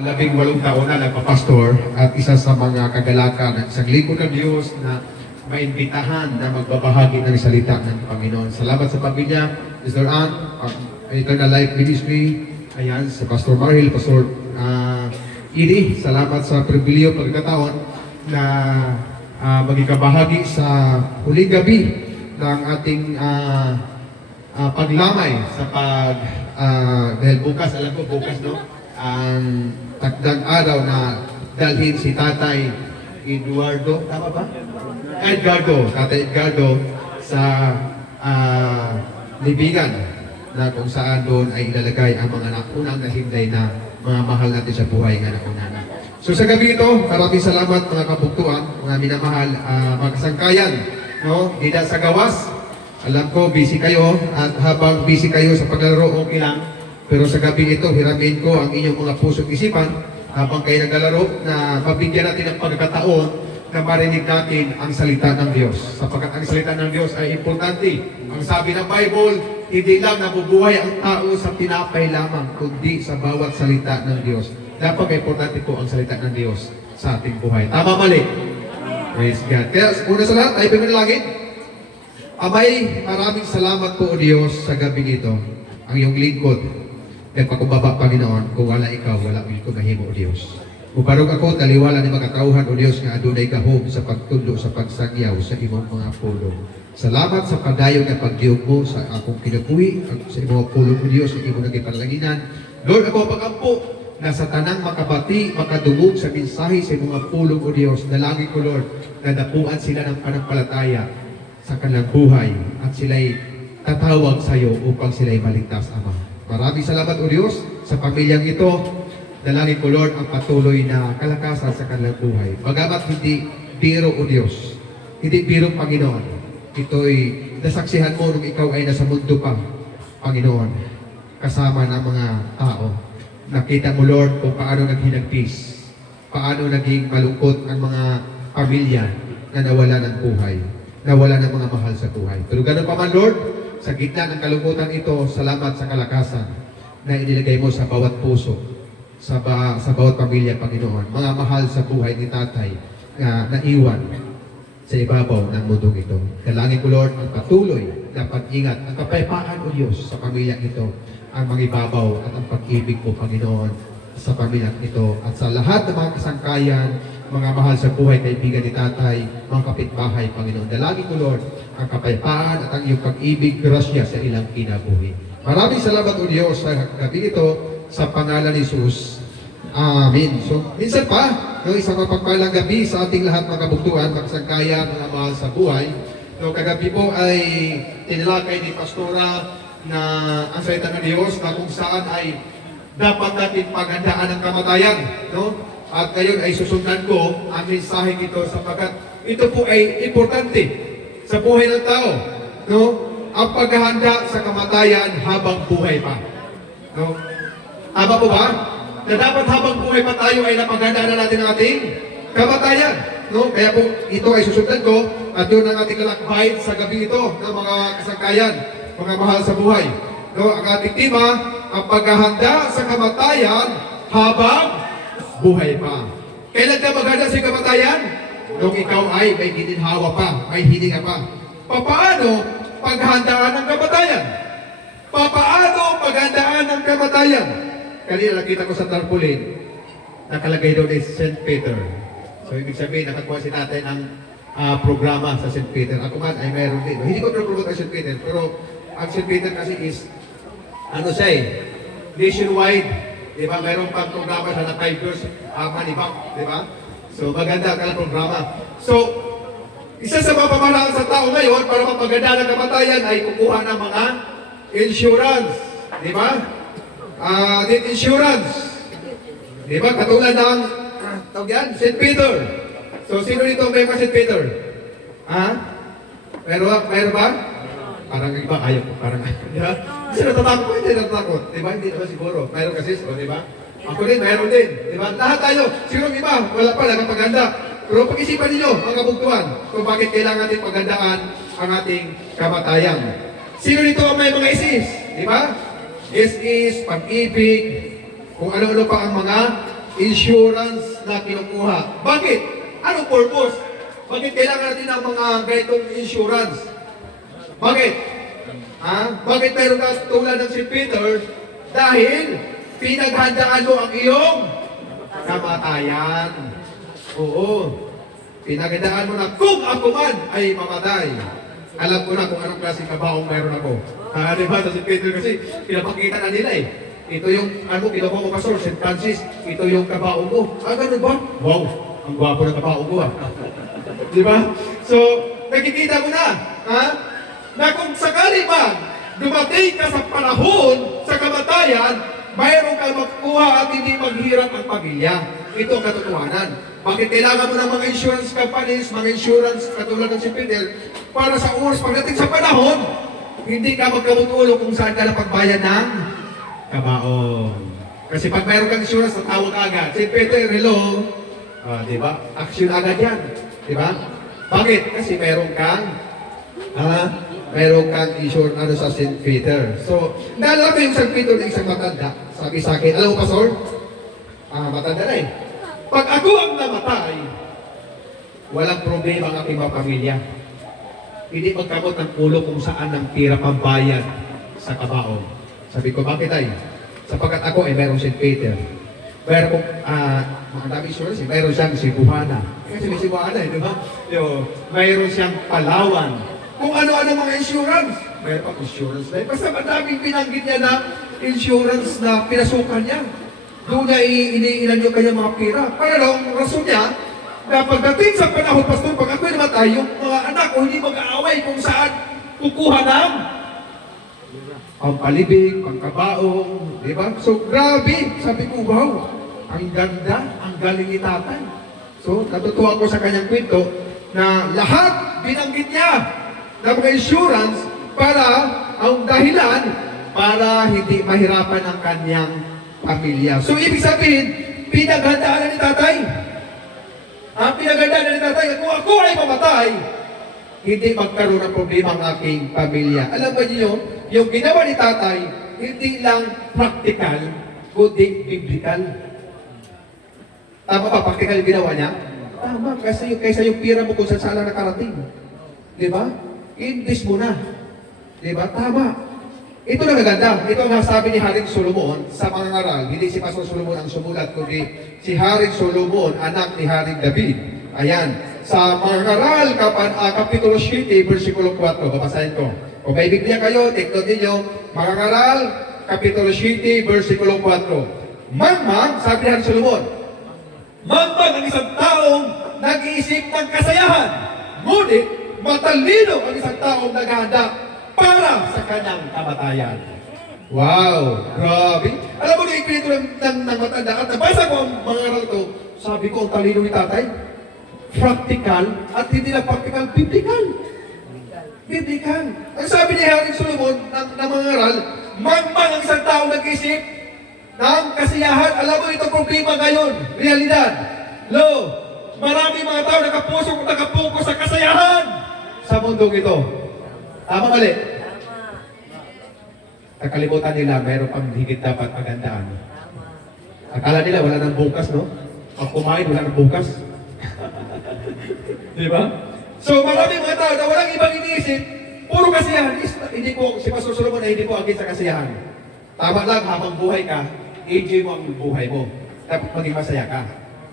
18 taon na nagpapastor at isa sa mga kagalakan ng isang lingkod ng Diyos na maimbitahan na magbabahagi ng salita ng Panginoon. Salamat sa pamilya, Mr. Ann, Eternal Life Ministry, ayan, sa Pastor Marhil, Pastor Idi, salamat sa pribilyo pagkataon na magikabahagi sa huling gabi ng ating paglamay sa dahil bukas, alam ko bukas, no? Ang takdang araw na dalhin si Tatay Eduardo, tama ba? Tatay Edgardo sa libingan na kung saan doon ay ilalagay ang mga nakunang nahimlay na mga mahal natin sa buhay nga nakunana. So sa gabi ito, maraming salamat mga kabuktuan, mga minamahal, mga kasangkayan, no? Dida sa gawas, alam ko busy kayo at habang busy kayo sa paglalaro, okay lang. Pero sa gabi ito, hiramin ko ang inyong mga puso't isipan habang kayo naglalaro na mabigyan natin ng pagkakataon na marinig natin ang salita ng Diyos. Sapagkat ang salita ng Diyos ay importante. Ang sabi ng Bible, hindi lang nabubuhay ang tao sa tinapay lamang, kundi sa bawat salita ng Diyos. Dapat importante po ang salita ng Diyos sa ating buhay. Tama, mali? Praise God. Kaya una sa lahat, tayo pinalangin. Amay, maraming salamat po o Diyos sa gabi nito. Ang iyong lingkod. Kaya pakubaba, Panginoon, kung wala ikaw, wala ko mahimo o Diyos. Uparog ako, taliwala ni makatauhan o Diyos nga adunay kahog sa pagtundo sa pagsagyaw sa imong mga pulong. Salamat sa padayon na pagdiog mo sa akong kinabuhi, sa imong pulong o Diyos, sa imong nagipanalanginan. Lord, ako pagampo na sa tanang makabati, makadungog sa mensahe sa mga pulong o Diyos. Dalangin ko, Lord, na dapuan sila ng panampalataya sa kanilang buhay at sila'y tatawag sa iyo upang sila'y maligtas, Ama. Maraming salamat o Diyos sa pamilyang ito. Dalangin ko, Lord, ang patuloy na kalakasan sa kanilang buhay. Bagamat hindi biro o Diyos, hindi biro, Panginoon. Ito'y nasaksihan mo nung ikaw ay nasa mundo pa, Panginoon, kasama ng mga tao. Nakita mo, Lord, kung paano naghinagpis, paano naging malungkot ang mga pamilya na nawala ng buhay, nawala ng mga mahal sa buhay. Pero ganun pa man, Lord, sa gitna ng kalungkutan ito, salamat sa kalakasan na inilagay mo sa bawat puso, sa bawat pamilya, Panginoon. Mga mahal sa buhay ni Tatay na naiwan sa ibabaw ng mundong ito. Dalangin ko, Lord, ang patuloy na pag-ingat, ang kapayapaan, O Diyos, sa pamilyang ito, ang mangibabaw at ang pag-ibig po, Panginoon, sa pamilyang ito. At sa lahat ng mga kasangkayan, mga mahal sa buhay, kaibigan ni Tatay, mga kapitbahay, Panginoon. Dalangin ko, Lord, ang kapayapaan at ang iyong pag-ibig, grasya sa ilang kinabuhi. Maraming salamat, O Diyos, sa gabi ito, sa pangalan ni Jesus. Amen. So, minsan pa, no, isang mapagpalang gabi sa ating lahat mga kabuktuan, mga kasangkayan, mga mahal sa buhay. No, kagabi po ay tinalakay ni Pastora na ang salita ng Diyos na kung saan ay dapat natin paghandaan ang kamatayan. No? At ngayon ay susundan ko ang mensahe ito sapagkat ito po ay importante sa buhay ng tao. No? Ang paghahanda sa kamatayan habang buhay pa. No? Tama po ba? Na dapat habang buhay pa tayo ay napaghandaan na natin ang ating kamatayan. No? Kaya po ito ay susundan ko at yun ang ating lalakbayin sa gabi ito ng mga kasangkayan, mga mahal sa buhay. No? Ang ating tema, ang paghahanda sa kamatayan habang buhay pa. Kailan ka maghanda sa kamatayan? Nung ikaw ay may gininhawa pa, may hininga pa. Papaano paghandaan ng kamatayan? Papaano paghandaan ng kamatayan? Kanina nakita ko sa tarpaulin, nakalagay doon ay St. Peter. So ibig sabihin, nakakuha si Tatay ng programa sa St. Peter. Ako man ay meron din. Hindi ko promote ang St. Peter, pero ang St. Peter kasi is, ano siya eh, nationwide. Diba? Mayroon pang programa siya na 5 years, manibak. Diba? So maganda ang programa. So, isa sa mga pamahalaan sa tao ngayon para mapaganda ng kamatayan ay kukuha ng mga insurance. Diba? Death insurance. Diba? Katulad ng tawag yan, St. Peter. So, sino dito may mga St. Peter? Ha? Mayroon ba? Parang iba, ayaw ko. Parang diba? Kasi natatakot ko, hindi natatakot. Diba? Hindi naman siguro. Mayroon kasi, diba? Ako din, mayroon din. Diba? Lahat tayo. Siguro iba, wala pa, nagpaganda. Pero pag-isipan ninyo, mga kabuktuan, kung bakit kailangan natin pagandaan ang ating kamatayan. Sino dito ang may mga isis? Diba? Is, pag-ibig, kung ano-ano pa ang mga insurance na kinukuha. Bakit? Anong purpose? Bakit kailangan natin ng mga ganitong insurance? Bakit? Bakit meron ka tulad ng si Peter? Dahil pinaghandaan mo ang iyong kamatayan. Oo. Pinaghandaan mo na kung ako man ay mamatay. Alam ko na kung anong klaseng kabaong meron ako. Diba? Sa si Peter kasi pinapakita na nila eh. Ito yung, kinuha ko pastor, St. Francis, ito yung kabaong mo. Ganun ba? Wow, ang gwapo ng kabaong mo Diba? So, nakikita mo na, na kung sakali man, dumating ka sa panahon, sa kamatayan, mayroon kang magkuha at hindi maghirap ang pamilya. Ito ang katotohanan. Bakit kailangan mo ng mga insurance companies, mga insurance katulad ng si Peter, para sa oras pagdating sa panahon, hindi ka magkamutulo kung saan ka na pagbayad ng kabaong. Kasi pag mayroon kang insurance, tatawag ka agad. Si Peter, hello. Diba? Action agad yan. Diba? Bakit? Kasi mayroon kang insurance sa St. Peter. So, naalala ko yung St. Peter na isang matanda. Sabi sa akin, alam mo, Pastor? Matanda na eh. Pag ako ang namatay, walang problema ang aking mga pamilya. Hindi magkamot ng ulo kung saan ang tira pambayad sa kabaong. Sabi ko, bakit ay? Sapagkat ako ay mayroong St. Peter. Mayroong mga dami insurance, mayroon siyang Cebuana. Kasi may Cebuana eh, di ba? Mayroon siyang Palawan. Kung ano-ano mga insurance. Mayroon pa insurance na basta madaming pinanggit niya na insurance na pinasukan niya. Doon niya iniilan yung kanyang mga pira. Para lang, rason niya, na pagdating sa panahon, Pastor, pag ako'y namatay, yung mga anak ko hindi mag-aaway kung saan kukuha ng pampalibig, pangkabaong, di ba? So, grabe. Sabi ko, wow, ang ganda, ang galing ni tatay. So, natutuwa ko sa kanyang kwento na lahat binanggit niya ng mga insurance para ang dahilan para hindi mahirapan ang kanyang pamilya. So, ibig sabihin, pinaghandaan na ni tatay. Pinaghandaan na ni tatay. Kung ako ay mamatay, hindi magkaroon ng problema ang aking pamilya. Alam mo niyo, yung ginawa ni tatay, hindi lang practical, kundi biblical. Tama ba? Practical yung ginawa niya? Tama. Kaysa yung pira mo kung saan lang nakarating. Di ba? Invest mo na. Di ba? Tama. Ito na maganda. Ito ang nasabi ni Haring Solomon sa mga ngaral. Hindi si Pastor Solomon ang sumulat, kundi si Haring Solomon, anak ni Haring David. Ayan. Sa mga ngaral, Kapitulo 7, versikulo 4. Babasahin ko. Kung may Biblia kayo, take note ninyo. Mga ngaral, Kapitulo 7, versikulo 4. Mangmang, sabi ni Haring Solomon, mangmang ang isang taong nag-iisip ng kasayahan. Ngunit, matalino ang isang taong naghahanda para sa kanyang kamatayan. Wow! Grabe! Alam mo na ikwento ng matanda. At nabasa ko ang mga ngaral ko, sabi ko, ang talino ni tatay, practical at hindi na practical, biblical. Biblical. Ang sabi ni Haring Solomon ng mga ngaral, mangmang ang isang taong nag-isip ng kasiyahan. Alam mo itong problema ngayon, realidad. Marami mga tao nakapokus sa kasayahan sa mundong ito. Tama mali? Nakalimutan nila, mayroon pang higit dapat pagandaan. Akala nila wala nang bukas, no? Pag kumain, wala nang bukas. Di ba? So marami mga tao na walang ibang iniisip, puro kasiyahan. Hindi po, si Pastor Solomon ay hindi po agad sa kasiyahan. Tama lang, habang buhay ka, enjoy mo ang buhay mo. Dapat maging masaya ka.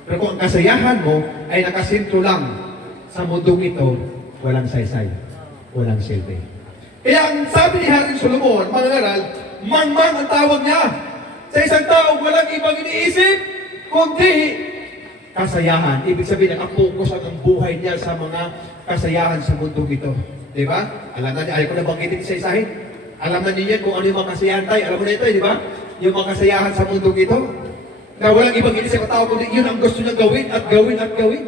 Pero kung ang kasayahan mo ay nakasintro lang sa mundong ito, walang saysay, walang silbi. Kaya ang sabi ni Haring Solomon, mga ngaral, mangmang ang tawag niya. Sa isang tao, walang ibang iniisip, kundi kasayahan. Ibig sabihin, nakapokus ang buhay niya sa mga kasayahan sa mundong ito. Di ba? Alam na niya, ayaw ko na banggitin sa isahin. Alam na niya kung ano yung mga kasayahan tayo. Alam mo na ito, di ba? Yung mga kasayahan sa mundong ito. Na walang ibang iniisip ang tao, kundi yun ang gusto niya gawin at gawin at gawin.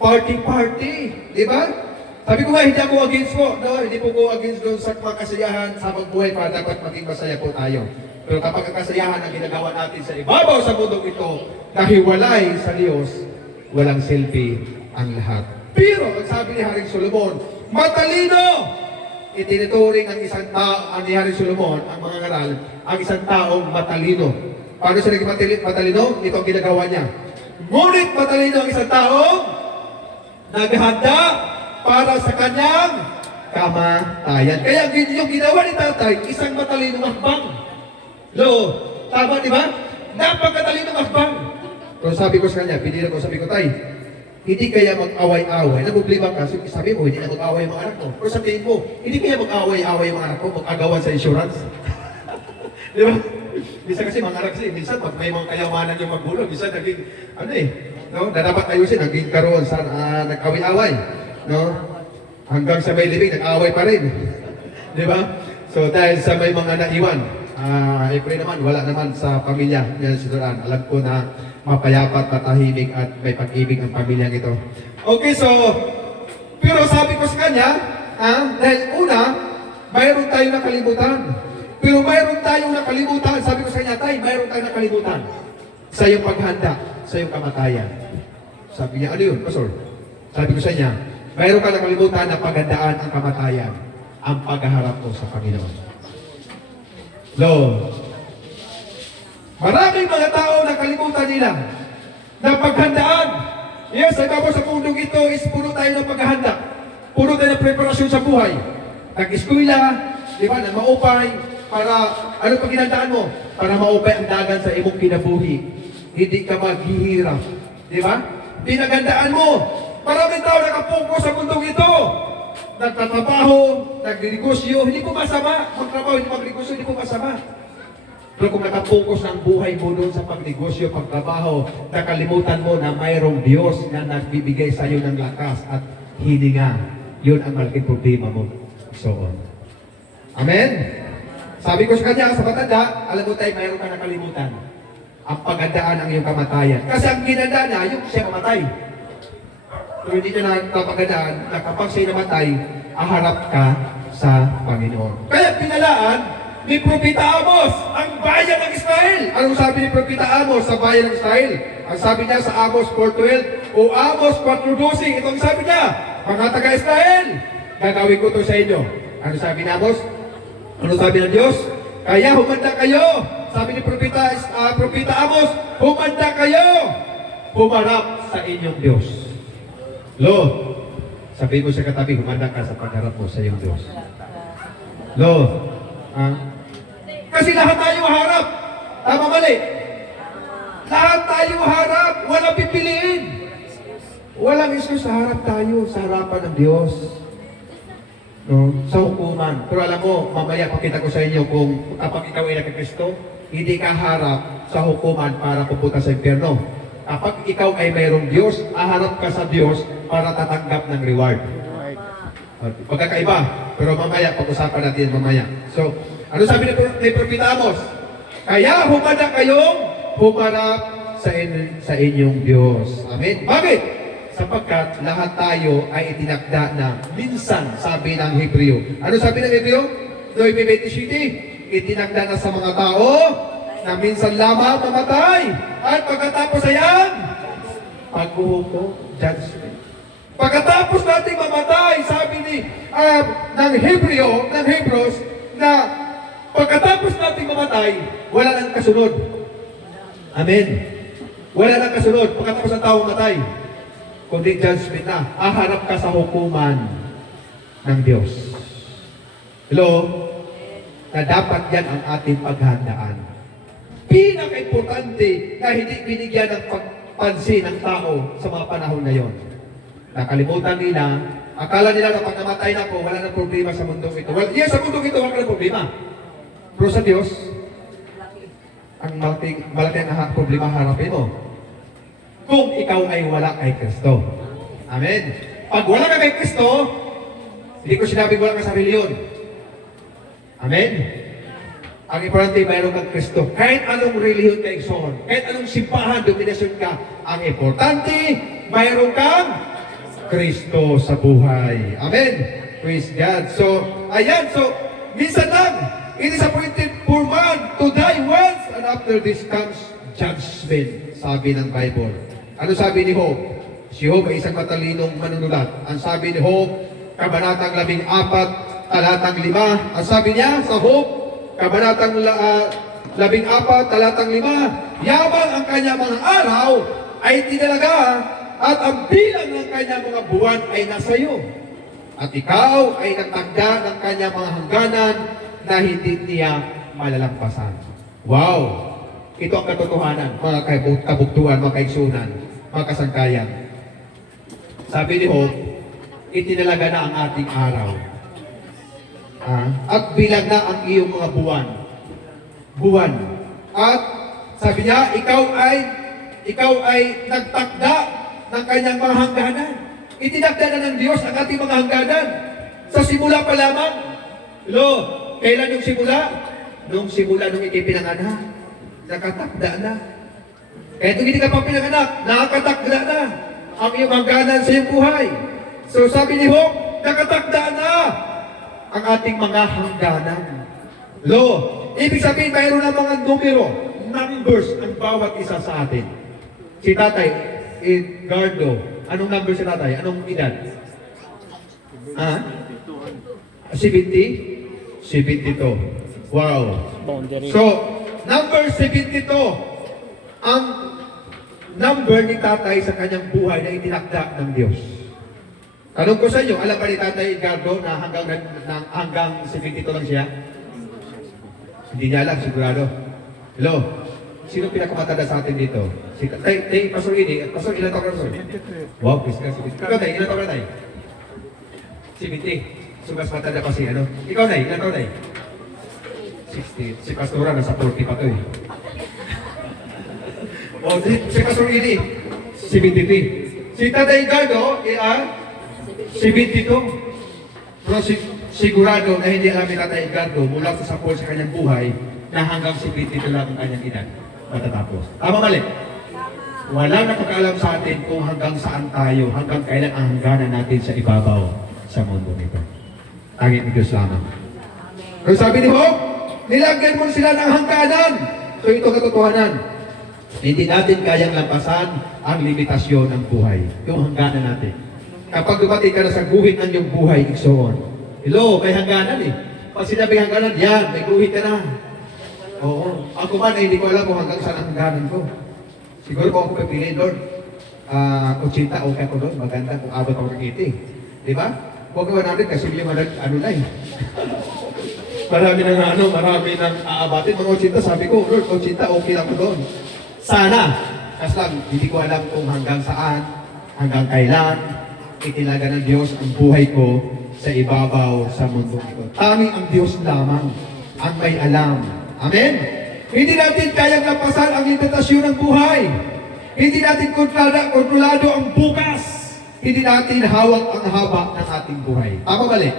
Party. Di ba? Sabi ko nga, hindi ako against po. No, hindi po ko against doon sa mga kasayahan sa pagbuhay para dapat maging masaya po tayo. Pero kapag ang kasayahan ang ginagawa natin sa ibabaw sa mundong ito, nahiwalay sa Diyos, walang silbi ang lahat. Pero, ang sabi ni Haring Solomon, matalino! Itinuturing ang isang tao, ni Haring Solomon, ang mga ngaral, ang isang taong matalino. Paano siya naging matalino? Ito ang ginagawa niya. Ngunit matalino ang isang taong naghahanda para sa kanyang kamatayan. Kaya yung ginawa ni tatay, isang matalinong hakbang. Tama, di ba? Napakatalinong hakbang. Kung sabi ko sa kanya, pinila ko, sabi ko, tay, hindi kaya mag-away-away. Problema ka, sabi mo, hindi na mag-away yung mga anak mo. Pero sabihin mo, hindi kaya mag-away-away yung mga anak mo, mag-agawan sa insurance. Di ba? Minsan kasi mga anak kasi, minsan pag may mga kayamanan yung magulo, minsan naging, no? Na dapat ayusin, naging karoon sa nag-away-away. No? Hanggang sa may libing, nag-away pa rin. Di ba? So dahil sa may mga naiwan, pray naman, wala naman sa pamilya. Yan si Duran. Alam ko na mapayapat, matahimik at may pag-ibig ang pamilyang ito. Okay, so, pero sabi ko sa kanya, dahil una, mayroon tayong nakalimutan. Pero mayroon tayong nakalimutan. Sabi ko sa kanya, tay, mayroon tayong nakalimutan sa iyong paghanda, sa iyong kamatayan. Sabi niya, ano yun, Pastor? Sabi ko sa kanya, mayroon ka nakalimutan na paghandaan ang kamatayan, ang paghaharap mo sa Panginoon. Maraming mga tao nakalimutan nila na paghandaan. Yes, ay tapos sa mundong ito is puno tayo ng paghahanda. Puno tayo ng preparasyon sa buhay. Nag-eskwela, di ba, na maupay, para, ano pag ginandaan mo? Para maupay ang dagan sa imong kinabuhi. Hindi ka maghihirap. Di ba? Pinagandaan mo. Maraming tao nakapokus sa mundong ito. Nagtatrabaho, nagninegosyo, hindi po masama. Magtrabaho, hindi magnegosyo, hindi po masama. Pero kung nakapokus ng buhay mo doon sa pagnegosyo, pagtrabaho, nakalimutan mo na mayroong Diyos na nagbibigay sa iyo ng lakas at hininga. Yun ang malaking problema mo. So on. Amen? Sabi ko sa kanya, sa matanda, alam mo tayo, mayroon ka nakalimutan. Ang paghandaan ang iyong kamatayan. Kasi ang ginanda niya, yung siya mamatay. Pero hindi niya napagandaan na kapag siya namatay, aharap ka sa Panginoon. Kaya pinalaan ni Propeta Amos ang bayan ng Israel. Anong sabi ni Propeta Amos sa bayan ng Israel? Ang sabi niya sa Amos 4:12 o Amos 4:12, ito ang sabi niya, mga taga-Israel, gagawin ko to sa inyo. Ano sabi ni Amos? Ano sabi ng Diyos? Kaya humanda kayo. Sabi ni Propeta Amos, humanda kayo. Humarap sa inyong Diyos. Sabi mo sa katabi, humanda ka sa pagharap mo sa iyong Diyos. Kasi lahat tayo harap. Tama mali? Lahat tayo harap. Walang pipiliin. Walang excuse sa harap tayo, sa harapan ng Diyos. No? Sa hukuman. Pero alam mo, mamaya pakita ko sa inyo kung kapag ikaw ay nagkakristo, hindi ka harap sa hukuman para pupunta sa impyerno. Kapag ikaw ay mayroong Diyos, aharap ka sa Diyos para tatanggap ng reward. Pagkakaiba. Pero mamaya, pag-usapan natin mamaya. So, ano sabi ni Propeta Amos? Kaya humanda kayong humarap sa inyong Diyos. Amen? Bakit? Sapagkat lahat tayo ay itinakda na minsan, sabi ng Hebreo. Ano sabi ng Hebreo? 9:27. Itinakda na sa mga tao na minsan lamang mamatay. At pagkatapos ayan, paghuhukom, judgment. Pagkatapos natin mamatay, sabi ng Hebrews, na pagkatapos natin mamatay, wala nang kasunod. Amen. Wala nang kasunod. Pagkatapos ng tao mamatay, kundi judgment na. Aharap ka sa hukuman ng Diyos. Na dapat yan ang ating paghandaan. Pinaka-importante na hindi binigyan ng pagpansin ng tao sa mga panahon na yon. Nakalimutan nila, akala nila na pag namatay na ako, wala nang problema sa mundong ito. Yes, sa mundong ito, wala nang problema. Pero sa Diyos, ang malaking problema harapin mo. Kung ikaw ay wala kay Kristo. Amen. Pag wala ka kay Kristo, hindi ko sinabing wala ka sa reliyon. Amen. Ang importante, mayroon kang Kristo. Kahit anong reliyon ka isuon, kahit anong simbahan, dominasyon ka, ang importante, mayroon kang Kristo sa buhay. Amen. Praise God. So, ayan. So, minsan lang, it is appointed for man to die once, and after this comes judgment, sabi ng Bible. Ano sabi ni Job? Si Job ay isang matalinong manunulat. Ang sabi ni Job, kabanatang 14, talatang 5. Ang sabi niya sa Job, kabanatang 14, talatang 5, yabang ang kanyang mga araw ay tinalaga at ang bilang ng kanyang mga buwan ay nasa iyo. At ikaw ay nagtagda ng kanyang mga hangganan na hindi niya malalampasan. Wow! Ito ang katotohanan, mga kabuktuan, mga kaigsunan, mga kasangkayan. Sabi ni Job, itinalaga na ang ating araw. At bilang na ang iyong mga buwan. Buwan. At sabi niya, ikaw ay nagtakda ng kanyang mga hangganan. Itinakda na ng Diyos ang ating mga hangganan. Sa simula pa lamang. Kailan yung simula? Nung simula nung ikipinanganak. Nakatakda na. Kaya kung hindi ka pa pinanganak, nakatakda na ang iyong hangganan sa iyong buhay. So sabi ni Job, nakatakda na ang ating mga hangganan. Ibig sabihin, mayroon na mga numero, numbers ang bawat isa sa atin. Si Tatay, Edgardo, anong number si Tatay? Anong edad? 70? 72. Wow. So, number 72, ang number ni Tatay sa kanyang buhay na itinakda ng Diyos. Tanong ko sa inyo, alam ba ni Tatay Edgardo na hanggang 72 lang siya? Hindi niya alam, sigurado. Sino pinakamatanda sa atin dito? Si Tay, Pastor Ini. Pastor, ilan taon ka, Pastor? Wow, please ka. Ikaw, Tay, ilan taon ka, Tay? 70. So, mas matanda pa si ano? Ikaw, Tay, ilan taon, Tay? 60. Si Pastora, nasa 40 pa to eh. Si Pastor Ini, 73. Si Tatay Edgardo, 72. Pero sigurado na hindi alam ni Tatay Edgardo mula sa sapol sa kanyang buhay na hanggang 72 lang ang kanyang edad matatapos. Tama mali? Wala nakakaalam sa atin kung hanggang saan tayo, hanggang kailan ang hangganan natin sa ibabaw sa mundo nito. Tanging ni Diyos lamang. Pero sabi ni Job, nilagyan mo sila ng hangganan. So ito katotohanan. Hindi natin kayang lampasan ang limitasyon ng buhay. Yung hangganan natin. Kapag dumating ka na sa guhit ng iyong buhay, iksoon. May hangganan eh. Pag sinabi hangganan, yan, may guhit ka na. Oo. Ako man, hindi ko alam kung hanggang saan ang hangganan ko. Siguro kung ako pipili, Lord, 80, okay ako doon. Maganda kung abot ako ng 80. Di ba? Huwag naman natin kasi yung ano na eh. marami nang aabatin. Mga 80, sabi ko, Lord, 80, okay lang ko doon. Sana. Kasi lang, hindi ko alam kung hanggang saan, hanggang kailan, itinaga ng Diyos ang buhay ko sa ibabaw sa mundo ito. Tanging ang Diyos lamang ang may alam. Amen? Hindi natin kayang lampasan ang limitasyon ng buhay. Hindi natin kontrolado ang bukas. Hindi natin hawak ang haba ng ating buhay. Tama bali?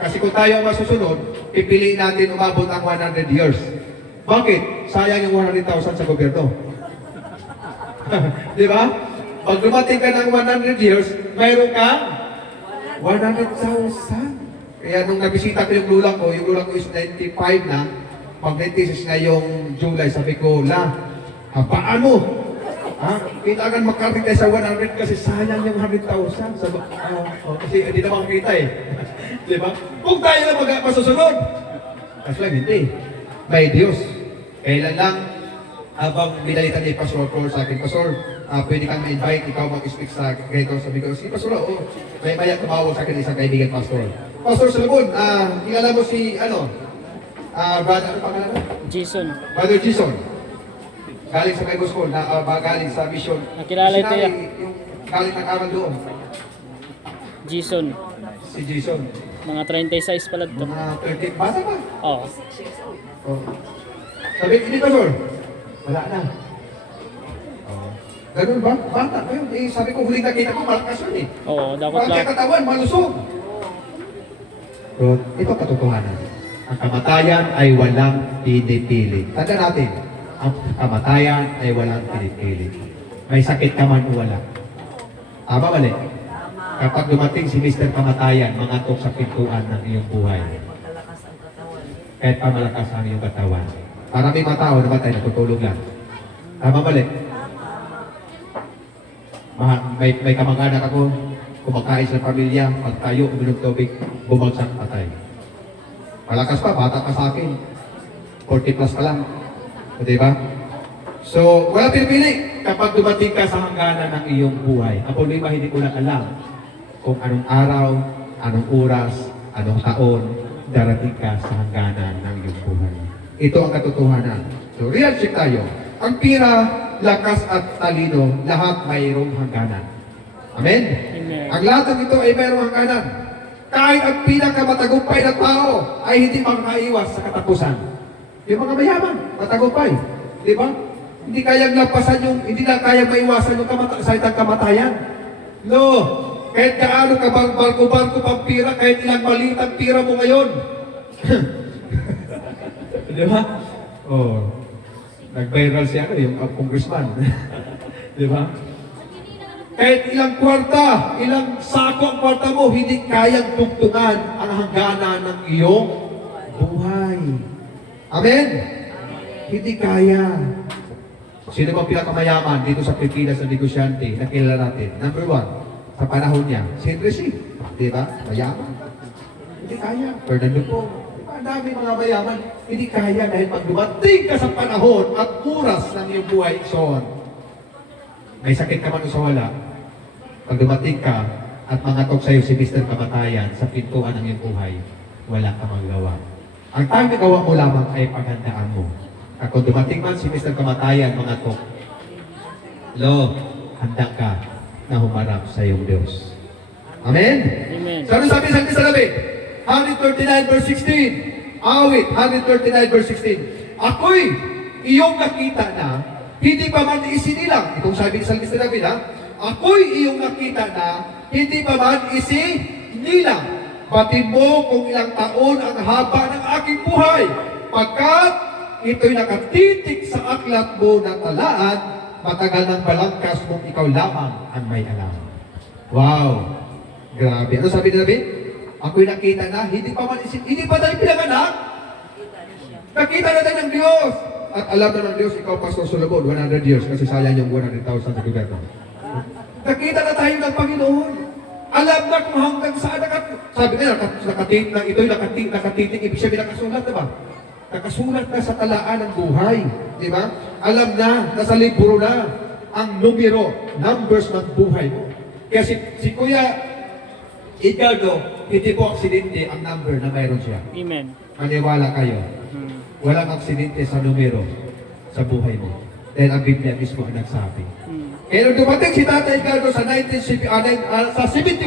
Kasi kung tayo ang masusunod, pipiliin natin umabot ang 100 years. Bakit? Sayang yung 100,000 sa gobyerno. Di ba? Pag dumating ka ng 100 years, mayroon kang 100,000. Kaya nung nabisita ko yung lula ko is 95 na, pag 96 na yung July, sabi ko, paano? Kailangan makarating tayo sa 100 kasi sayang yung 100,000. Kasi hindi naman kita eh. Di ba? Kung tayo lang masusunod. Kasi lang hindi. May Diyos. Kailan lang, habang binalitan ni Pastor Paul sa akin, Pastor, pwede kang ma-invite, ikaw mag-speak sa ganito. Sabi ko, si Pastor, may maya tumawag sa akin isang kaibigan, Pastor. Pastor Salomon, kilala mo si, brother, ano pangalan mo? Jason. Brother Jason. Galing sa Bible School, galing sa mission. Nakilala ito yan. Yung galing nag-aral doon. Jason. Si Jason. Mga 36 pala ito. Mga 30, bata pa. Oo. Sabi, hindi Pastor, wala na. Ganun ba? Bata ba yun? Sabi ko, huling nakita ko, malakas yun eh. Oo, dapat Parang lang. katawan, malusog. So, ito katotohanan. Ang kamatayan ay walang pinipili. Tanda natin, ang kamatayan ay walang pinipili. May sakit ka man o wala. Tama mali? Kapag dumating si Mr. Kamatayan, mangatok sa pintuan ng iyong buhay. Kahit pa malakas ang iyong katawan. Maraming mga tao namatay, natutulog lang. Tama mali? May kamag-anak ako, kumakain sa pamilya, pagtayo, uminom tubig, bumagsak patay. Malakas pa, bata pa sa akin. 40 plus pa lang. O, diba? So, wala pinipili. Kapag dumating ka sa hangganan ng iyong buhay, ang problema hindi ko lang alam Kung anong araw, anong oras, anong taon, darating ka sa hangganan ng iyong buhay. Ito ang katotohanan. So, real check tayo. Ang pira, lakas at talino, lahat mayroong hangganan. Amen? Amen. Ang lahat ng ito ay mayroong hangganan. Kahit ang pinakamatagumpay na tao ay hindi makakaiwas sa katapusan. Yung mga mayaman, matagumpay. Di ba? Hindi kayang lampasan yung, hindi na kayang maiwasan yung salitang kamatayan. No! Kahit gaano ka bang barko-barko pang pira, kahit ilang maliit ang pira mo ngayon. Di ba? Oh. Nag-viral si ano, yung congressman. Di ba? Kahit ilang kwarta, ilang sako ang kwarta mo, hindi kayang tugtungan ang hangganan ng iyong buhay. Amen? Hindi kaya. Sino bang pinakamayaman dito sa Pilipinas na negosyante na kilala natin? Number one, sa panahon niya, si Enrique. Di ba? Mayaman. Hindi kaya. Fernando po. Diba? Ang dami mga mayaman. Hindi kaya dahil pag dumating ka sa panahon at oras ng iyong buhay, so may sakit ka man o sa wala, pag dumating ka at mangatok sa'yo si Mr. Kamatayan sa pintuan ng iyong buhay, wala ka magawa. Ang tanging gawa mo lamang ay paghandaan mo. At kung dumating man si Mr. Kamatayan, mangatok, lo, handa ka na humarap sa iyong Diyos. Amen? Amen. So ano sabi sa David? 139 verse 16. Awit, 139 verse 16. Ako'y iyong nakita na hindi pa man isinilang. Itong sabi ni Salmista David, ha? Ako'y iyong nakita na hindi pa man isinilang. Batid mo kung ilang taon ang haba ng aking buhay. Pagkat ito'y nakatitik sa aklat mo na talaan, matagal ng balangkas mong ikaw lamang ang may alam. Wow! Grabe. Ano sabi ni David? Ako'y nakita na, hindi pa tayo pinanganak. Nakita na tayo ng Diyos. At alam na ng Diyos, ikaw, Pastor Solomon, 100 years, kasi sayang yung 100,000 sa gobyerno. Nakita na tayo ng Panginoon. Alam na kung hanggang saan sabi nila, nakatitik, ibig sabihin nakasulat, diba? Nakasulat na sa talaan ng buhay. Di ba? Alam na, nasa libro na ang numero, numbers ng buhay mo. Kaya si Kuya Edgardo, hindi po aksidente ang number na mayroon siya. Amen. Maniwala kayo. Walang aksidente sa numero sa buhay mo. Dahil ang Biblia mismo ang nagsabi. Kaya nung dumating si Tatay Edgardo sa 71,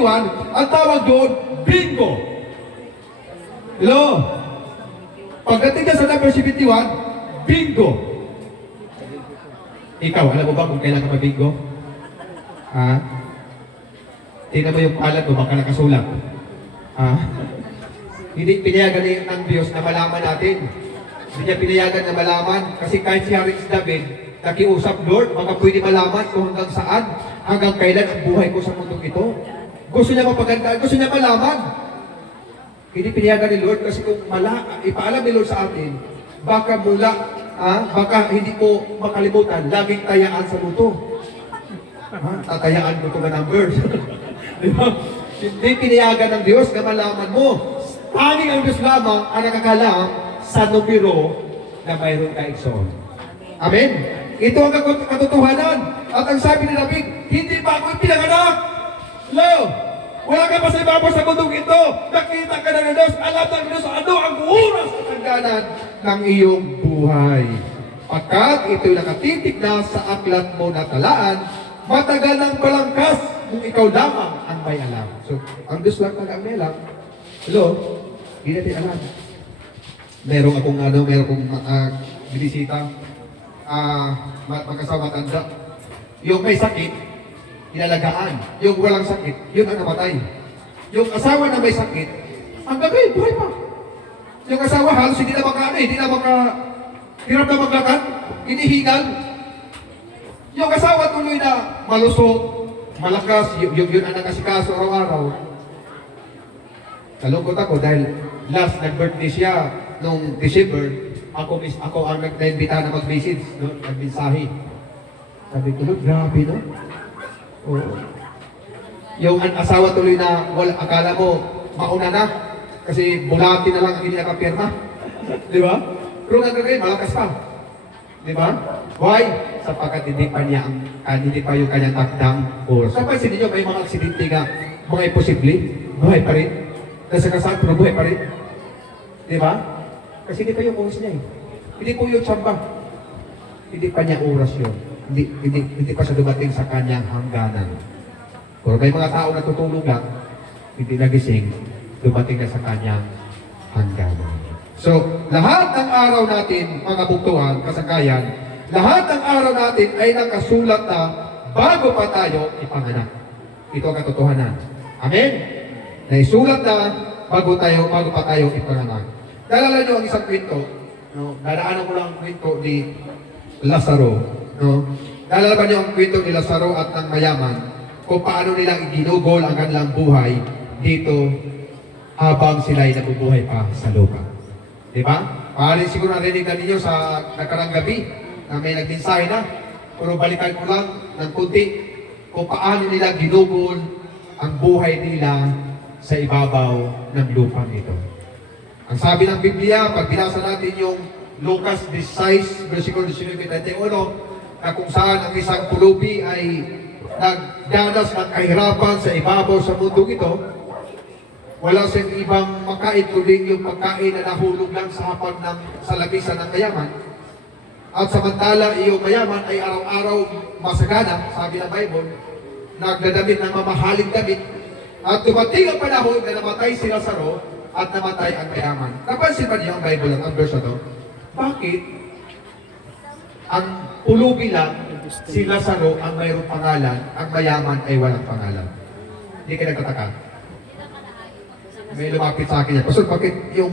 ang tawag doon, bingo! Hello? Pagdating ka sa number 71, bingo! Ikaw, alam mo ba kung kailan ka mabingo? Ha? Tingnan mo yung palat mo, baka nakasulat. Ha? Hindi pinayagan ng Diyos na malaman natin. Hindi niya pinayagan na malaman kasi kahit si Haring David, nakiusap, Lord, baka pwede malaman kung hanggang saan, hanggang kailan ang buhay ko sa mundong ito. Gusto niya mapagandaan, gusto niya malaman. Hindi pinayagan ni Lord kasi kung ipaalam ni Lord sa atin, baka baka hindi mo makalimutan, laging tayaan sa luto. Tatayaan mo ito na numbers. Di ba? Hindi pinayagan ng Diyos na malaman mo. Tanging ang Diyos lamang ang nakakalam sa numero na mayroon ka ikson. Amen? Ito ang katotohanan. At ang sabi ni David, hindi pa ako pinanganak. Hello? Wala ka pa sa ibabaw sa mundong ito. Nakita ka na ng Diyos. Alam ng Diyos ano ang oras at hangganan ng iyong buhay. Pagkat ito'y nakatitik na sa aklat mo na talaan, matagal ng balangkas kung ikaw lamang ang may alam. So, ang Diyos lang ang may alam. Hello? Hindi natin alam. Meron akong binisita. Magkasama tanda. Yung may sakit, inalagaan. Yung walang sakit, yun ang namatay. Yung asawa na may sakit, hanggang ngayon, buhay pa. Yung asawa halos hindi na hirap na maglakad, inihingal. Yung asawa tuloy na malusog, malakas, yun ang nakasikaso araw-araw. Kalungkot ako dahil last nag-birthday siya noong December, ako ang nag-imbita na mag-message, no? Nag-mensahe. Sabi ko, grabe, no? Oo. Yung asawa tuloy na, akala mo, mauna na, kasi bulati na lang ang hindi nakapirma. Di ba? Pero ngayon, malakas pa. Di ba? Why? Sapagkat hindi pa niya hindi pa yung kanyang takdang oras. Sa pansin niyo, may mga aksidente nga, mga imposible, buhay pa rin. Nasa kasaan, pero buhay pa rin. Di ba? Kasi hindi pa yung oras niya eh. Hindi po yung tsamba. Hindi pa niya oras yun. Hindi pa siya dumating sa kanyang hangganan. Pero may mga tao na tutulong lang, hindi nagising, dumating na sa kanyang hangganan. So, lahat ng araw natin, mga kabuktuhan, kasangkayan, lahat ng araw natin ay nakasulat na bago pa tayo ipanganak. Ito ang katotohanan. Amen? Naisulat na bago pa tayo ipanganak. Naalala niyo ang isang kwento, no? Daraanan ko lang ang kwento ni Lazaro. No? Naalala ba niyo ang kwento ni Lazaro at ng mayaman kung paano nilang iginugol ang kanilang buhay dito habang sila'y nabubuhay pa sa lupa. Diba? Maaari siguro narinig na ninyo sa nakarang gabi na may nagmensahe na. Pero balikan ko lang ng kunti kung paano nila ginugol ang buhay nila sa ibabaw ng lupa nito. Ang sabi ng Biblia, pag binasa natin yung Lucas 16, versikulo 19-21, na kung saan ang isang pulubi ay nagdanas ng kahirapan sa ibabaw sa mundo ito, wala siyang ibang makain kundi yung pagkain na nahulog lang sa hapag sa labisan ng mayaman. At samantala, iyong mayaman ay araw-araw masagana, sabi ng Bible, nagdadamit ng mamahaling damit. At dumating ang panahon na namatay si Lazaro at namatay ang mayaman. Napansin ba niyo ang Bible ang verse na to? Bakit ang pulubi lang, si Lazaro ang mayroong pangalan, ang mayaman ay walang pangalan? Hindi kayo nagtataka? May lumapit sa akin yan. Pastor, bakit yung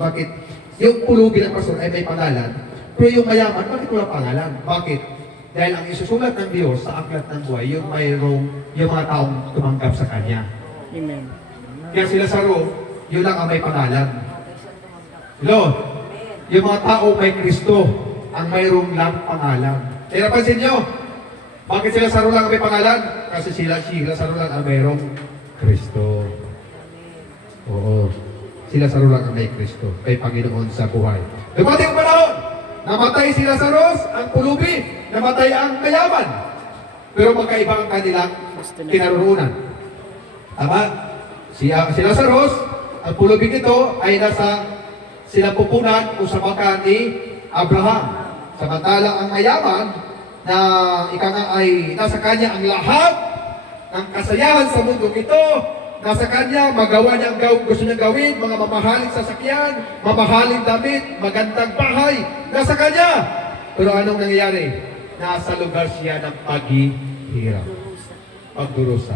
bakit yung pulubi ng pastor ay may pangalan, pero yung mayaman, bakit wala pangalan? Bakit? Dahil ang isusulat ng Diyos sa aklat ng buhay, yung mga taong tumanggap sa Kanya. Amen. Kaya si Lazaro, yun lang ang may pangalan. Lord, yung mga tao may Kristo, ang mayroong lang pangalan. Kaya napansin nyo, bakit si Lazaro lang ang may pangalan? Kasi si Lazaro lang ang mayroong Kristo. Oo. Si Lazaro lang ang may Kristo, kay Panginoon sa buhay. Dumating ang panahon, namatay si Lazaro, ang pulubi, namatay ang mayaman. Pero magkaiba ang kanilang kinaroroonan. Tama? Si Lazaro, ang pulubi nito ay nasa sinapupunan o sa bangka ni Abraham. Samantala ang mayaman na ika nga ay nasa kanya ang lahat ng kasayahan sa mundo ito. Nasa kanya, magawa niya ang gusto niyang gawin, mga mamahaling sasakyan, mamahaling damit, magandang bahay, nasa kanya. Pero anong nangyayari? Nasa lugar siya ng paghihirap, pagdurusa.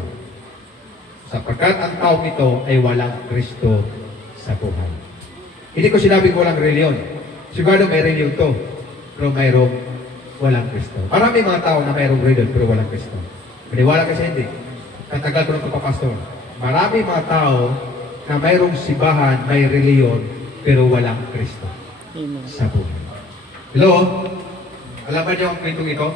Sapagkat ang taong ito ay walang Kristo sa buhay. Hindi ko sinabing walang reliyon. Siguro may reliyon to, pero mayroong walang Kristo. Marami mga tao na mayroong reliyon, pero walang Kristo. Maniwala kasi hindi. Katagal ko ng kapapastor. Marami mga tao na mayroong simbahan, may reliyon, pero walang Kristo sa buhay. Hello? Alam ba niyo ang kwentong ito?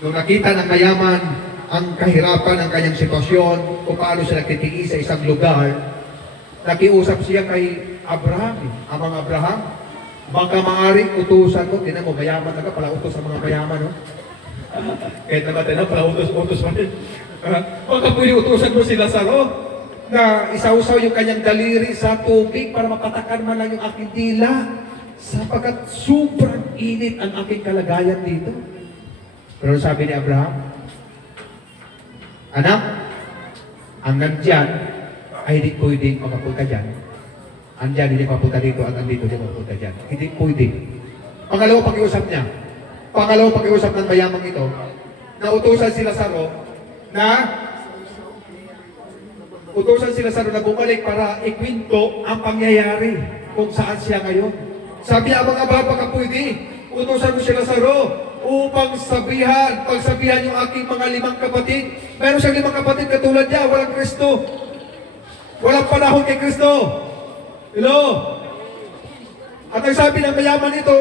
Nung nakita ng mayaman ang kahirapan ng kanyang sitwasyon, kung paano siya nagtitingi sa isang lugar, nakiusap siya kay Abraham, amang Abraham, baka maaaring utusan ko, tinan mo, mayaman na ka, pala utos sa mga mayaman, no? Kahit naman na, pala utos pa rin. Baka pwede utusan mo si Lazaro na isausaw yung kanyang daliri sa tubig para mapatakan man lang yung aking dila sapagkat sobrang init ang aking kalagayan dito. Pero sabi ni Abraham, anak, hanggang dyan ay hindi pwedeng makapunta dyan. Andyan, hindi mapunta dito at andito, hindi mapunta dyan. Hindi pwede. Pangalawang pag-iusap niya. Pangalawang pag-iusap ng mayamang ito, na utusan si Lazaro na bumalik para ikwento ang pangyayari kung saan siya ngayon. Sabi niya, mga baka pwede, utusan mo si Lazaro upang pagsabihan yung aking mga 5 kapatid. Meron siyang 5 kapatid katulad niya, walang Kristo. Walang panahon kay Kristo. Hello? At ang sabi ng mayaman nito,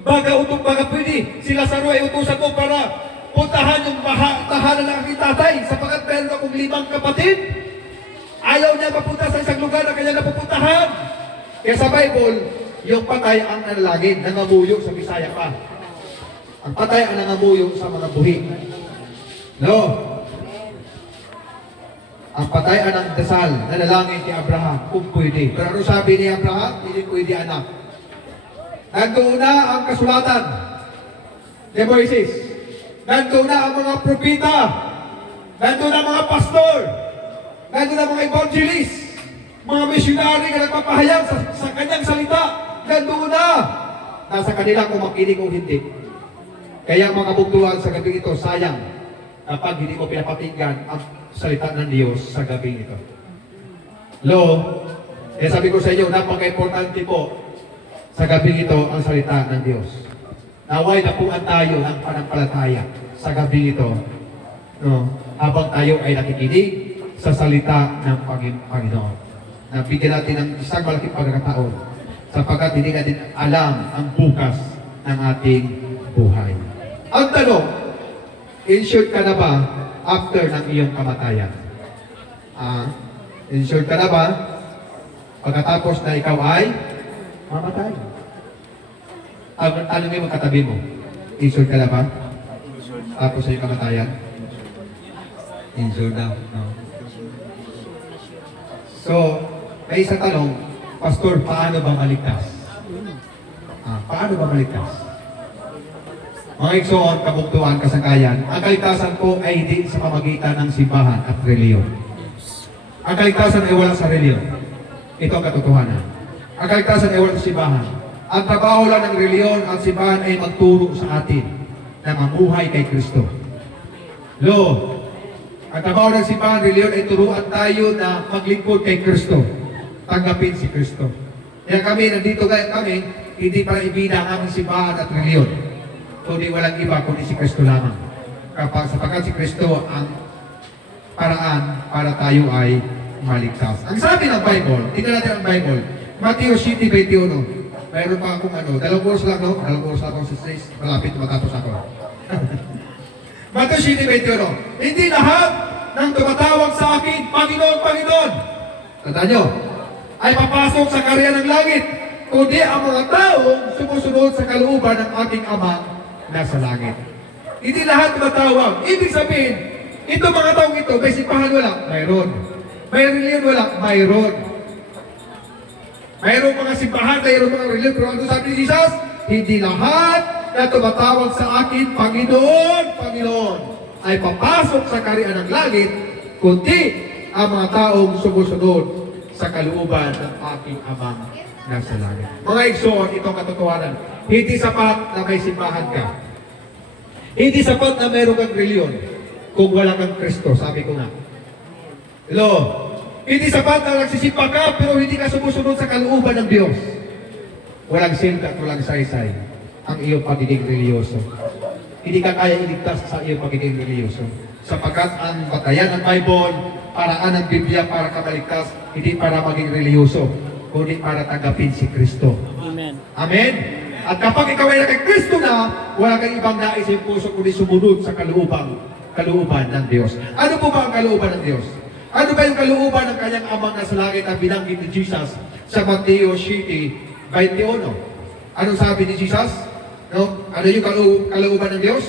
baka pwede, si Lazaro ay utusan ko para puntahan yung tahanan ng aking tatay sapagkat meron akong 5 kapatid. Ayaw niya mapunta sa isang lugar na kanya napupuntahan. Kaya sa Bible, Yung patay ang nanalangin, nangamuyo sa Bisaya pa. Ang patay ang nangamuyo sa mga buhi. No? Ang patay ang nagdasal, nanalangin ni Abraham, kung pwede. Pero ano sabi ni Abraham? Hindi pwede anak. Nandoon na ang kasulatan ni Moises. Nandoon na ang mga propeta. Nandoon na ang mga pastor. Nandoon na ang mga evangelist. Mga missionary na nagpapahayag sa kanyang salita. Nandoon na. Nasa kanila kung makinig o hindi. Kaya mga kabugtuhan sa gabi ito, sayang kapag hindi mo pinapakinggan ang salita ng Diyos sa gabi ito. Sabi ko sa inyo, napaka-importante po sa gabi ito ang salita ng Diyos. Naway napuan tayo ng pananampalataya sa gabi ito, no, habang tayo ay nakikinig sa salita ng Panginoon. Nabigyan natin ng isang malaking pagkakataon sapagkat hindi natin alam ang bukas ng ating buhay. Ang tanong, insured ka na ba after ng iyong kamatayan? Insured ka na ba pagkatapos na ikaw ay mamatay? Ano yung katabi mo? Insured ka na ba? Tapos sa iyong kamatayan? Insured na. No. So, may isang tanong, Pastor, paano ba maligtas? Paano ba maligtas? Mga igsoon, kabuktuhan, kasangkayan, ang kaligtasan po ay hindi sa pamagitan ng simbahan at reliyon. Ang kaligtasan ay wala sa reliyon. Ito ang katotohanan. Ang kaligtasan ay wala sa simbahan. Ang trabaho lang ng reliyon at simbahan ay magturo sa atin na mamuhay kay Kristo. Ang trabaho ng simbahan, reliyon ay turuan tayo na maglingkod kay Kristo. Tanggapin si Kristo. Kaya kami, nandito kami, hindi para ibida ang aming simbahan at reliyon. Kundi walang iba, kundi si Kristo lamang. Sapagkat si Kristo ang paraan para tayo ay maligtas. Ang sabi ng Bible, tingnan natin ang Bible, Matthew 7:21. Mayroon pa akong dalawang course lang, no? Dalawang course lang ako sa 6, malapit matapos ako. Matthew 7:21. Hindi lahat ng tumatawag sa akin, Panginoon, Panginoon, tandaan nyo, ay papasok sa karya ng langit, kundi ang mga taong sumusunod sa kalooban ng aking Ama nasa langit. Hindi lahat tumatawag. Ibig sabihin, itong mga taong ito, may simbahan wala? Mayroon. May reliyon wala? Mayroon. Mayroon mga simbahan, mayroon mga reliyon, pero ano sabi ni Jesus? Hindi lahat na tumatawag sa akin, Panginoon, Panginoon, ay papasok sa karya ng langit, kundi ang mga taong sumusunod sa kalooban ng aking Amang nasa langit. Mga igsoon, itong katotohanan. Hindi sapat na may simbahan ka. Hindi sapat na mayroon kang reliyon kung wala kang Kristo, sabi ko nga. Hindi sapat na nagsisimba ka pero hindi ka sumusunod sa kalooban ng Diyos. Walang silka at walang saysay ang iyong pagiging reliyoso. Hindi ka kaya iligtas sa iyong pagiging reliyoso. Sapagkat ang batayan ng Bible, paraan ng Biblia para ka maligtas, hindi para maging reliyoso, kundi para tanggapin si Kristo. Amen. Amen? At kapag ikaw ay kay Kristo na, wala kang ibang nais sa puso kundi sumunod sa kalooban ng Diyos. Ano po ba ang kalooban ng Diyos? Ano ba yung kalooban ng kanyang Amang nasa langit na binanggit ni Jesus sa Mateo 7:21? Anong sabi ni Jesus? No? Ano yung kalooban ng Diyos?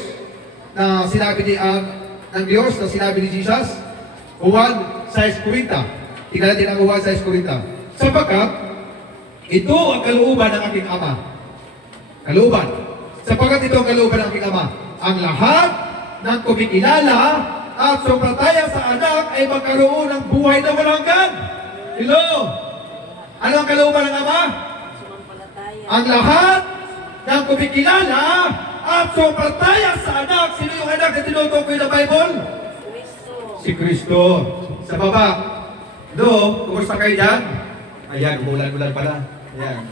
Na sinabi ng Diyos, na sinabi ni Jesus? Juan 6:40. Tingnan natin ang Juan 6:40. Sapagkat ito ang kalooban ng aking Ama. Kalooban. Sapagkat ito ang kalooban ng aking Ama. Ang lahat ng kumikilala at sumpataya sa anak ay magkaroon ng buhay na walang hanggan. Hello? Ano ang kalooban ng Ama? Ang lahat ng kumikilala at sumpataya sa anak. Sino yung anak na tinutukoy ng Bible? Si Kristo. Sa baba. Kumusta kayo dyan? Ayan, umulan-ulan pala. Ayan.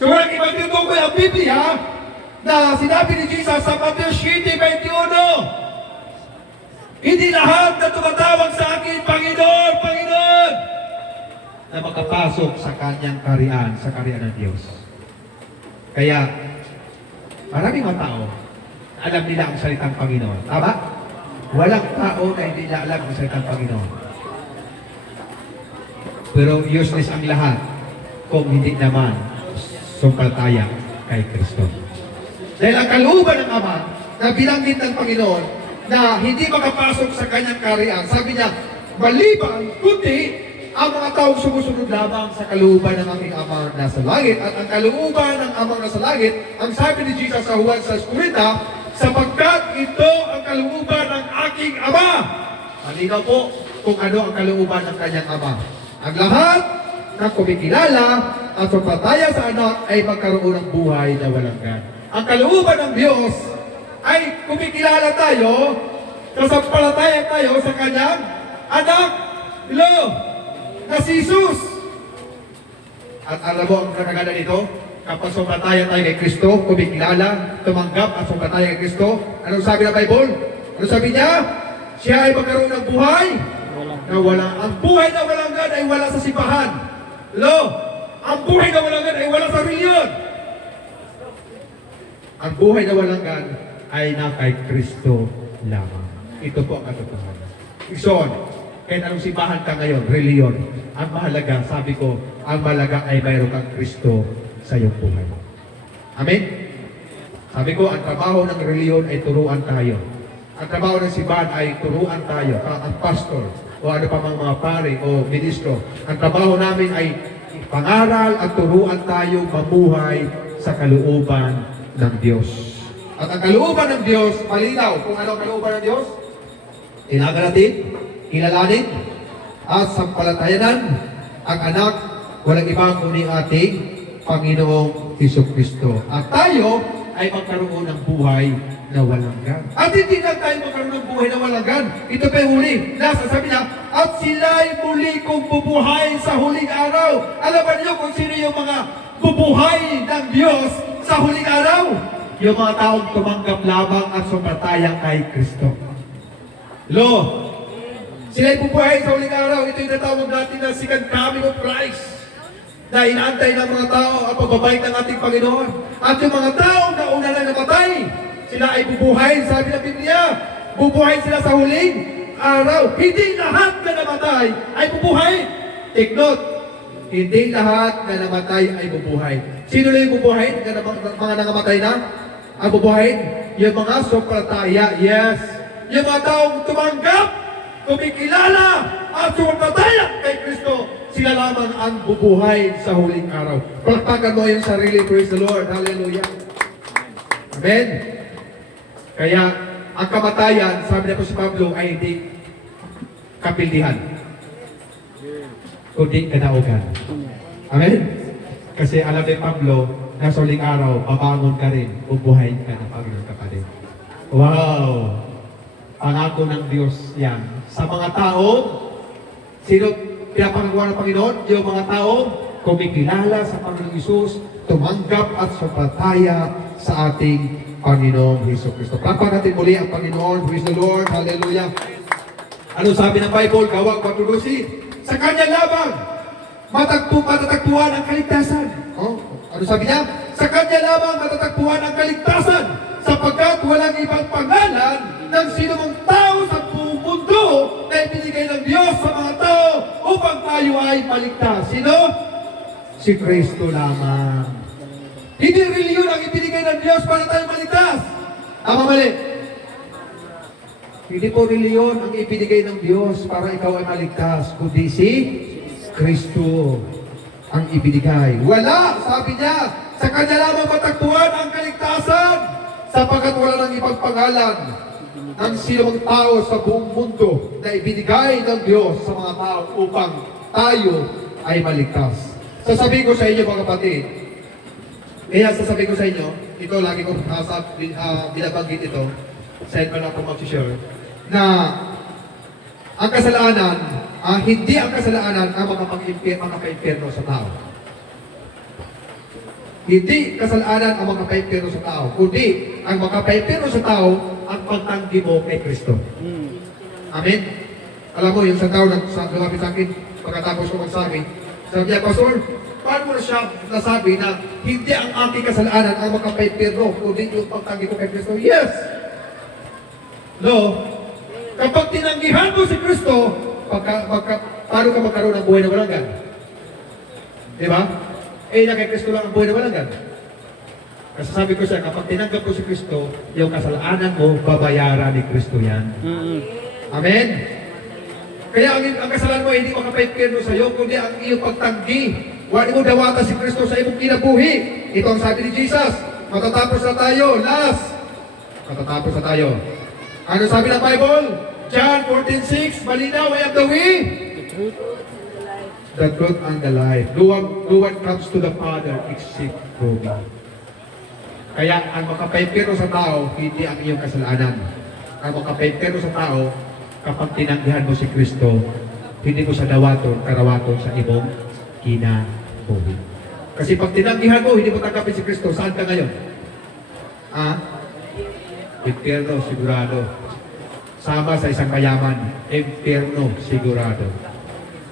So walang ibang tinutukoy ang Biblia na sinabi ni Jesus sa Matthew 7:21. Hindi lahat na tumatawag sa akin, Panginoon, Panginoon, na makapasok sa kanyang kariyan, sa kariyan ng Diyos. Kaya, maraming mga tao, alam nila ang salitang Panginoon. Tama? Walang tao na hindi nila alam ang salitang Panginoon. Pero useless ang lahat kung hindi naman sumpalataya kay Kristo. Dahil ang kalooban ng Ama na binanggit ng Panginoon na hindi makapasok sa kanyang kaharian, sabi niya, maliban kundi ang mga taong sumusunod lamang sa kalooban ng aking Ama na sa langit. At ang kalooban ng Ama na sa langit, ang sabi ni Jesus sa Juan 6:40, sapagkat ito ang kalooban ng aking Ama. Malinaw po kung ano ang kalooban ng kanyang Ama. Ang lahat na kumikilala at sumpataya sa anak ay magkaroon ng buhay na walang hanggan. Ang kalooban ng Diyos ay kumikilala tayo, kasampalataya tayo sa kanyang anak, hello, na si Jesus. At alam mo ang kakaganda nito? Kapag sumpataya tayo kay Kristo, kumikilala, tumanggap at sumpataya kay Kristo, anong sabi ng Bible? Anong sabi niya? Siya ay magkaroon ng buhay na wala. Ang buhay na walang hanggan ay wala sa simbahan. Hello? Ang buhay na walang hanggan ay wala sa reliyon. Ang buhay na walang hanggan ay na kay Kristo lamang. Ito po ang katotohanan. Ikson, kahit anong simbahan ka ngayon, reliyon, ang mahalaga, sabi ko, ang mahalaga ay mayroon kang Kristo sa iyong buhay. Amen? Sabi ko, ang trabaho ng reliyon ay turuan tayo. Ang trabaho ng simbahan ay turuan tayo, ang pastor, o ano pa mga pare o ministro. Ang trabaho namin ay pangaral at turuan tayo mamuhay sa kalooban ng Diyos. At ang kalooban ng Diyos, malinaw kung ano ang kalooban ng Diyos. Ilaga natin, kilalanin, at sampalatayanan ang anak, walang iba kundi ating Panginoong Jesucristo. At tayo ay magkaroon ng buhay na walang hanggan. At hindi lang tayo magkaroon ng buhay na walang hanggan. Ito pa yung huli. Nasa sabi niya, at sila'y muli kong bubuhay sa huling araw. Alam ba niyo kung sino yung mga bubuhay ng Diyos sa huling araw? Yung mga taong tumanggap lamang at sumpataya kay Kristo. Hello? Sila'y bubuhay sa huling araw. Ito yung natawag natin na second coming of Christ, na inaantay ng mga tao ang pagbabalik ng ating Panginoon. At yung mga taong nauna na namatay, sila ay bubuhay, sabi ng Biblia. Bubuhay sila sa huling araw. Hindi lahat na namatay ay bubuhay. Take note, hindi lahat na namatay ay bubuhay. Sino na yung bubuhay? Mga nangamatay na? Ang bubuhay? Yung mga sumpataya, yes. Yung mga taong tumanggap, kumikilala, at sumpataya kay Kristo, sila lamang ang bubuhay sa huling araw. Palakpakan mo yung sarili, praise the Lord, hallelujah. Amen? Kaya, ang kamatayan, sabi na po si Pablo, ay hindi kapildihan, kundi kanaugan. Amen? Kasi alam ni Pablo, na sa huling araw, babangon ka rin, bubuhayin ka ng Panginoon ka pa rin. Wow! Pangako ng Diyos yan. Sa mga tao, sino pinapangagawa ng Panginoon? Yung mga tao, kumikilala sa Panginoong Isus, tumanggap at sumpataya sa ating Panginoong Hesus Kristo. Palapakan natin muli ang Panginoon. Praise the Lord. Hallelujah. Ano sabi ng Bible? Gawang 4:12. Sa Kanya lamang matatagpuan ang kaligtasan. Oh, ano sabi niya? Sa Kanya lamang matatagpuan ang kaligtasan, sapagkat walang ibang pangalan ng sinumang tao sa buong mundo na ibinigay ng Diyos sa mga tao upang tayo ay maligtas. Sino? Si Kristo lamang. Hindi reliyon ang ibinigay ng Diyos para tayo maligtas. Tama mali? Hindi po reliyon ang ibinigay ng Diyos para ikaw ay maligtas, kundi si Kristo ang ibinigay. Wala, sabi niya, sa Kanya lamang matagpuan ang kaligtasan, sapagkat wala nang ibang pangalan ng sinumang tao sa buong mundo na ibinigay ng Diyos sa mga tao upang tayo ay maligtas. Sasabihin ko sa inyo mga kapatid, kaya sasabihin ko sa inyo, ito lagi ko binabanggit ito, sa inyo lang po mag-share, na ang kasalanan, hindi ang kasalanan ang makapag-impyerno sa tao. Hindi kasalanan ang makapag-impyerno sa tao, kundi ang makapag-impyerno sa tao ang pagtanggi mo kay Kristo. Amen? Alam mo, yung sa tao lumapit sa akin, pagkatapos ko magsabi, sabi niya, Pastor, paano mo na siya nasabi na hindi ang aking kasalanan ang makapag-impyerno, kundi yung pagtanggi ko kay Kristo? Yes! No? Kapag tinanggihan mo si Kristo, paano ka magkaroon ng buhay na walang hanggan? Diba? Eh, na kay Kristo lang ang buhay na walang hanggan. Kasi sabi ko siya, kapag tinanggap ko si Kristo, yung kasalanan mo, babayaran ni Kristo yan. Amen? Kaya ang kasalanan mo, hindi makapaipirno sa iyo, kundi ang iyong pagtanggi. Wala mo dawata si Kristo sa iyong kinabuhi. Ito ang sabi ni Jesus. Matatapos na tayo. Last. Matatapos na tayo. Ano sabi ng Bible? John 14:6, malinaw, I am the way, the truth, and the life. No one comes to the Father except through me. Kaya ang makapaipirno sa tao, hindi ang iyong kasalanan. Ang makapaipirno sa tao, kapag tinanggihan mo si Kristo, hindi mo siya karawaton sa ibong kinabuhi. Kasi pag tinanggihan mo, hindi mo tanggapin si Kristo, saan ka ngayon? Impyerno, sigurado. Sama sa isang kayaman, impyerno, sigurado.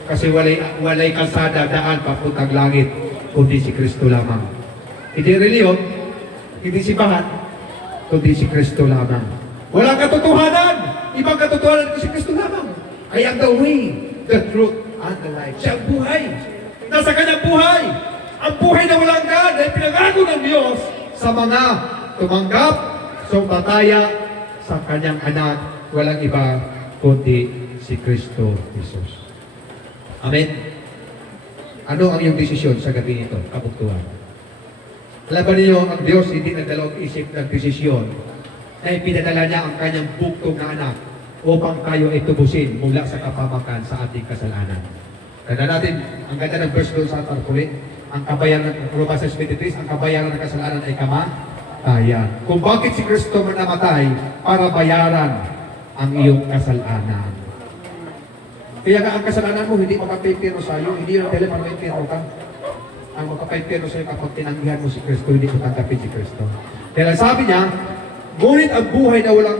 Kasi walay kalsada, daan, papuntang langit, kundi si Kristo lamang. Hindi reliyon, hindi simbahan, kundi si Kristo lamang. Walang katotohanan! Ibang katotohanan ko si Kristo lamang. I am the way, the truth, and the life. Siya ang buhay. Nasa kanyang buhay. Ang buhay na walang hanggan ay pinangako ng Diyos sa mga tumanggap, sumpataya sa kanyang anak. Walang iba kundi si Kristo Jesus. Amen. Ano ang iyong desisyon sa gabi ito, kabuktuhan? Alam ba niyo, ang Diyos hindi nagdalawang isip ng desisyon na ipinadala niya ang kanyang buktong na anak upang tayo ay tubusin mula sa kapamakan sa ating kasalanan. Tanda natin, ang ganda ng verse doon sa Tarpuli, ang kabayaran ng Romans 6:23, ang kabayaran ng kasalanan ay kamatayan. Kung bakit si Kristo namatay para bayaran ang iyong kasalanan. Kaya nga ang kasalanan mo, hindi makapipiro sa iyo, hindi yung dahil makapipiro ka. Ang makapipiro sa iyo kapag tinanggihan mo si Kristo, hindi mo tanggapin si Kristo. Dahil sabi niya, ngunit ang buhay na walang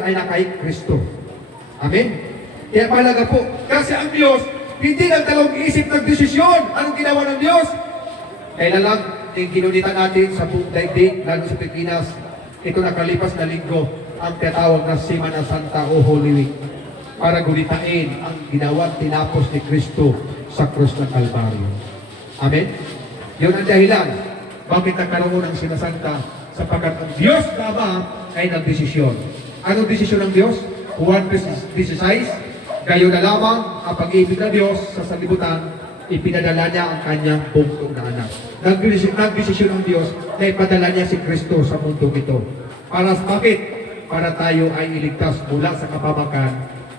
ay na kay Kristo. Amen? Kaya mahalaga po, kasi ang Diyos, hindi nagdalawang isip ng desisyon. Anong ginawa ng Diyos? Kailan lang, ginunitan natin sa buong daigdig, lalo sa Pilipinas, ito nakalipas na linggo, ang tinatawag na Semana Santa o Holy Week, para gunitain ang ginawa tinapos ni Kristo sa krus ng Kalbaryo. Amen? Yun ang dahilan. Bakit nagkaroon ng Semana Santa? Sapagkat ang Diyos lamang ay nagdesisyon. Anong desisyon ng Diyos? Juan 16, gayon na lamang ang pag-ibig ng Diyos sa sanlibutan, ipinadala niya ang kanyang buktong na anak. Nagdesisyon ng Diyos na ipadala niya si Kristo sa mundong ito. Para bakit? Para tayo ay iligtas mula sa kapamakan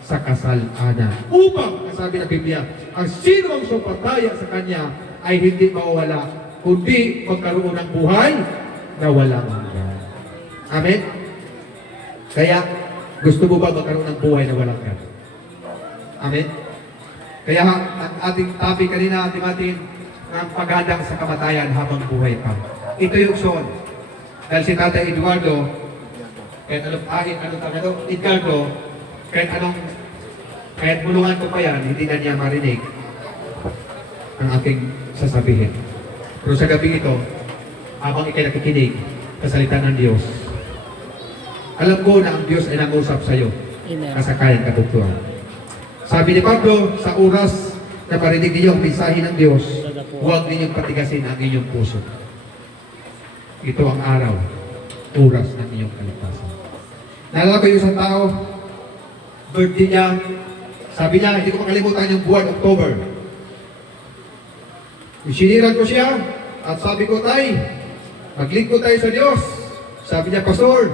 sa kasalanan. Upang, sabi ng Biblia, ang sino ang sumpataya sa Kanya ay hindi mawawala, kundi magkaroon ng buhay na walang hanggan. Amen? Kaya, gusto mo ba magkaroon ng buhay na walang hanggan? Amen? Kaya, ang ating topic kanina, ating ang paghandang sa kamatayan habang buhay pa. Ito yung son. Dahil si Tatay Eduardo, kahit Edgardo, kahit bulungan ko pa yan, hindi na niya marinig ang aking sasabihin. Pero sa gabi ito, habang ikay nakikinig sa salita ng Diyos, alam ko na ang Diyos ay nangusap sa iyo, kasakayan katugtuhan. Sabi ni Pablo, sa oras na marinig ninyo ang mensahe ng Diyos, huwag ninyong patigasin ang inyong puso. Ito ang araw, oras ng inyong kaligtasan. Naalala ko yung isang tao, birthday niya, sabi niya, hindi ko makalimutan yung buwan, October. Isiniran ko siya, at sabi ko, Tay, maglingkod tayo sa Diyos. Sabi niya, Pastor,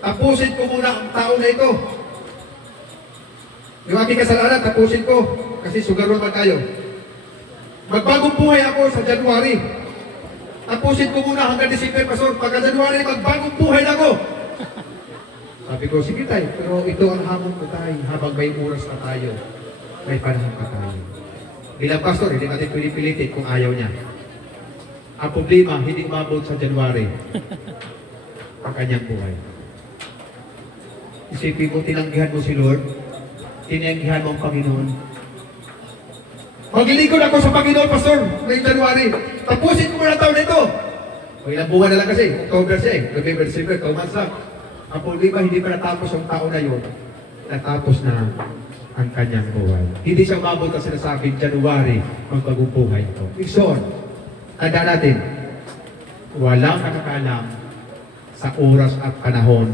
tapusin ko muna ang taon na ito. Yung aking kasalanan, tapusin ko, kasi sugarol man tayo. Magbagong buhay ako sa January. Tapusin ko muna hanggang December, Pastor. Pagka January, magbagong buhay na ako. Sabi ko, sige tayo, pero ito ang hamon ko tayo. Habang may oras na tayo, may panahon pa tayo. Bilang pastor, hindi natin pilipilit kung ayaw niya. Ang problema, hindi umabot sa January ang kanyang buhay. Isipin mo, tinanggihan mo si Lord, tinanggihan mo ang Panginoon. Maglilingkod ako sa Panginoon, Pastor, ngayong January. Tapusin ko muna taon na ito. O ilang buwan na lang kasi, October siya eh, November, December, 2 months lang. Ang problema, hindi pa natapos ang taon na yun. Natapos na ang kanyang buhay. Hindi siya umabot kasi nasabing January, magbagong buhay ito. Ikson, tanda natin, walang nakakaalam sa oras at panahon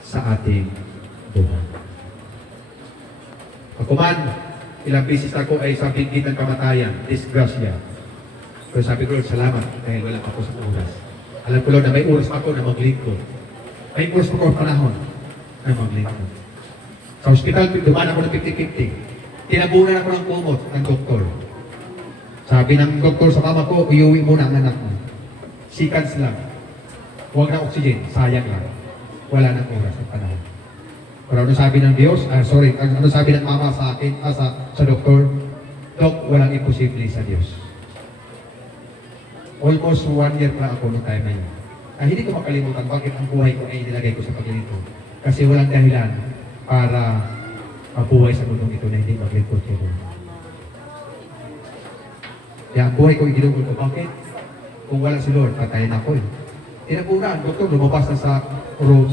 sa ating buhay. Ako man, ilang beses ako ay sa bingit ng kamatayan, disgrasya. Pero sabi ko, Lord, salamat dahil wala pa ako sa oras. Alam ko, Lord, na may oras pa ako na maglingkod. May oras pa ako ang panahon na maglingkod. Sa hospital, dumaan ako ng 50-50. Tinabunan ako ng kumot ng doktor. Sabi ng doktor sa mama ko, iuwi mo na ang anak mo. Seconds lang. Huwag na oxygen, sayang lang. Wala nang oras at panahon. Pero ano sabi ng Diyos? Ano sabi ng mama sa akin, sa doktor? Dok, walang imposible sa Diyos. Almost 1 year pa ako noong time na yun. Hindi ko makalimutan bakit ang buhay ko ay nilagay ko sa paglilito. Kasi walang dahilan para mabuhay sa mundong ito na hindi maglingkod ko. Kaya ang buhay ko iginugol ko. Bakit? Kung wala si Lord, patayin ako eh. Tinabunan, doktor, lumabas na sa road.